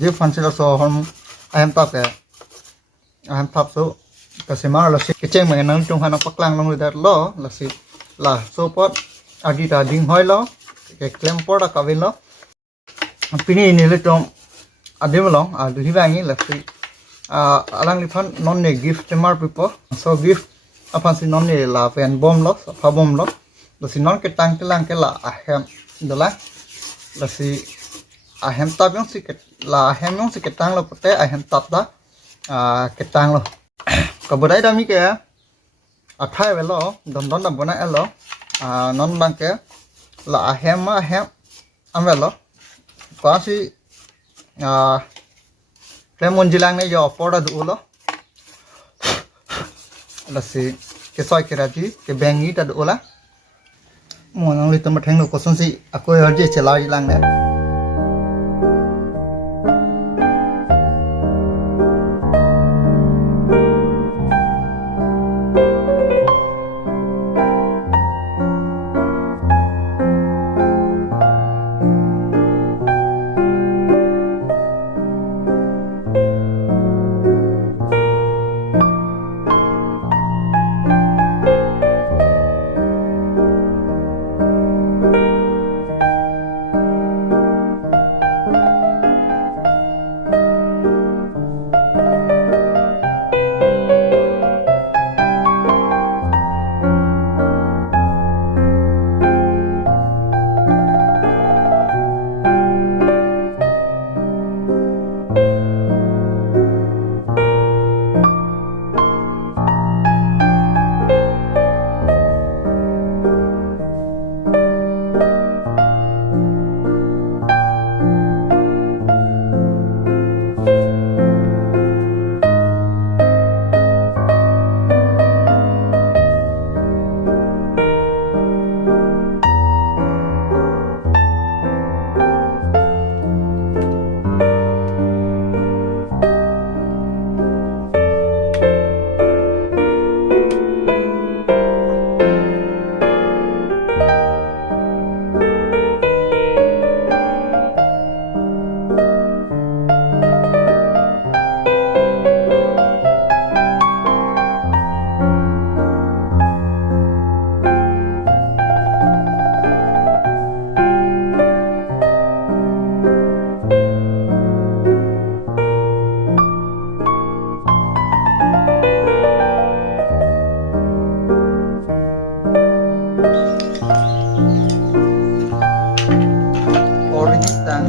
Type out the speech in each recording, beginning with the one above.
Dia fansila so hom ahemtapso semarlo keceng mengenang tung hanak paklang long lidat lo lasi lah so pot adita ding hoi lo ke klem porda kawin lo pini ni le tong adim lo adu hibangi lasi alang lifan non ne gift temar pipo so gift aphan si non ne Lapen bom lo apa bom lo lasi non ke tang ke la ahem dola lasi ahemtap yang si la ahem yang si ketang lo pote ahemtap da ketang lo kabori dami ke athai velo don da bona elo non bang ke la ahem amelo kasi lemon jilang ne yo apordo du lo lasi ke soy ke raji ke bengi ta du la mo nanglitum athengno kasonse ako je chelai jilang ne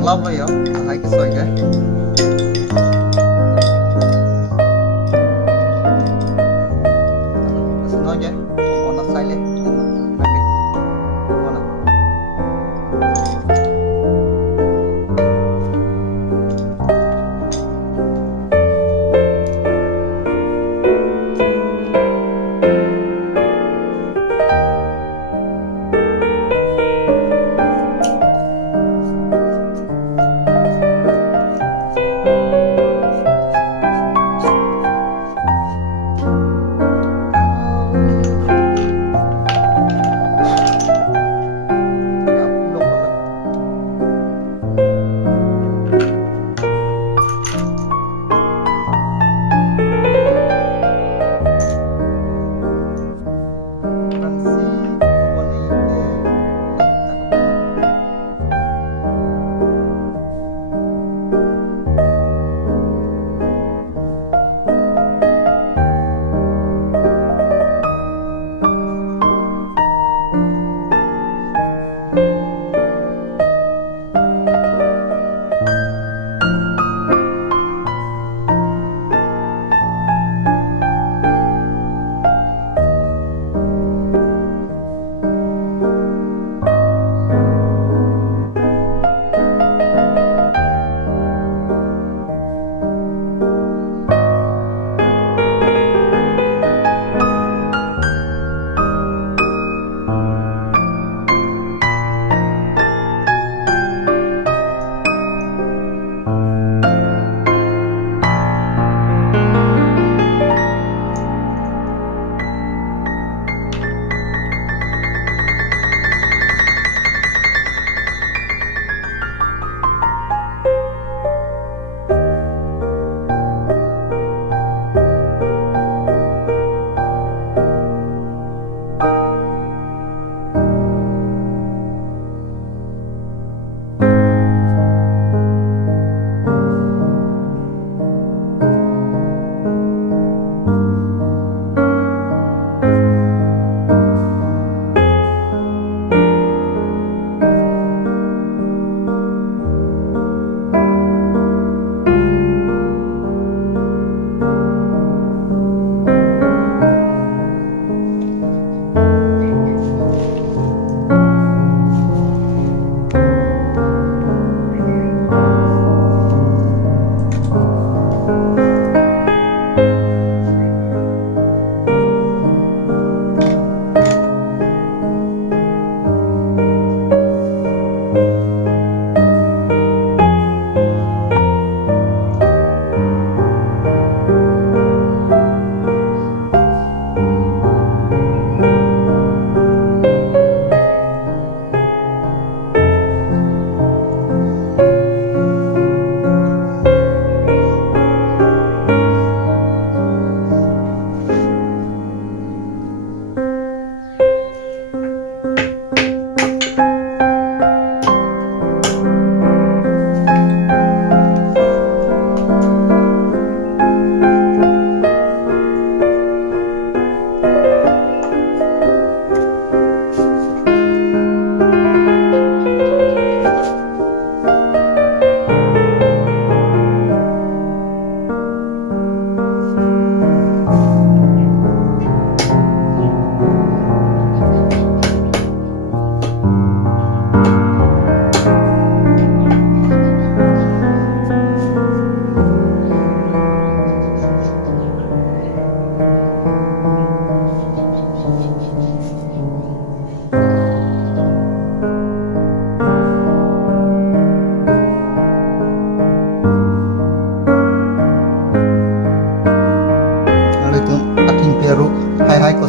love ya hai ke soy ke no je ona sile ona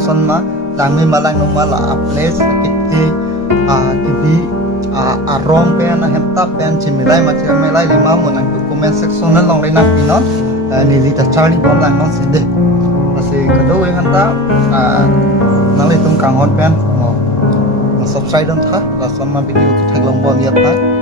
son ma langmi malang numa la aples kethekthe kibi arong pen ahemtap pen chimilai macam lima monang dokumen seksonal long rena pinon neli kacharli bon lang non sede masih kedua yang hanta nanglitum kangon pen mau subscribe don tha la sama video kethek long bon ya tha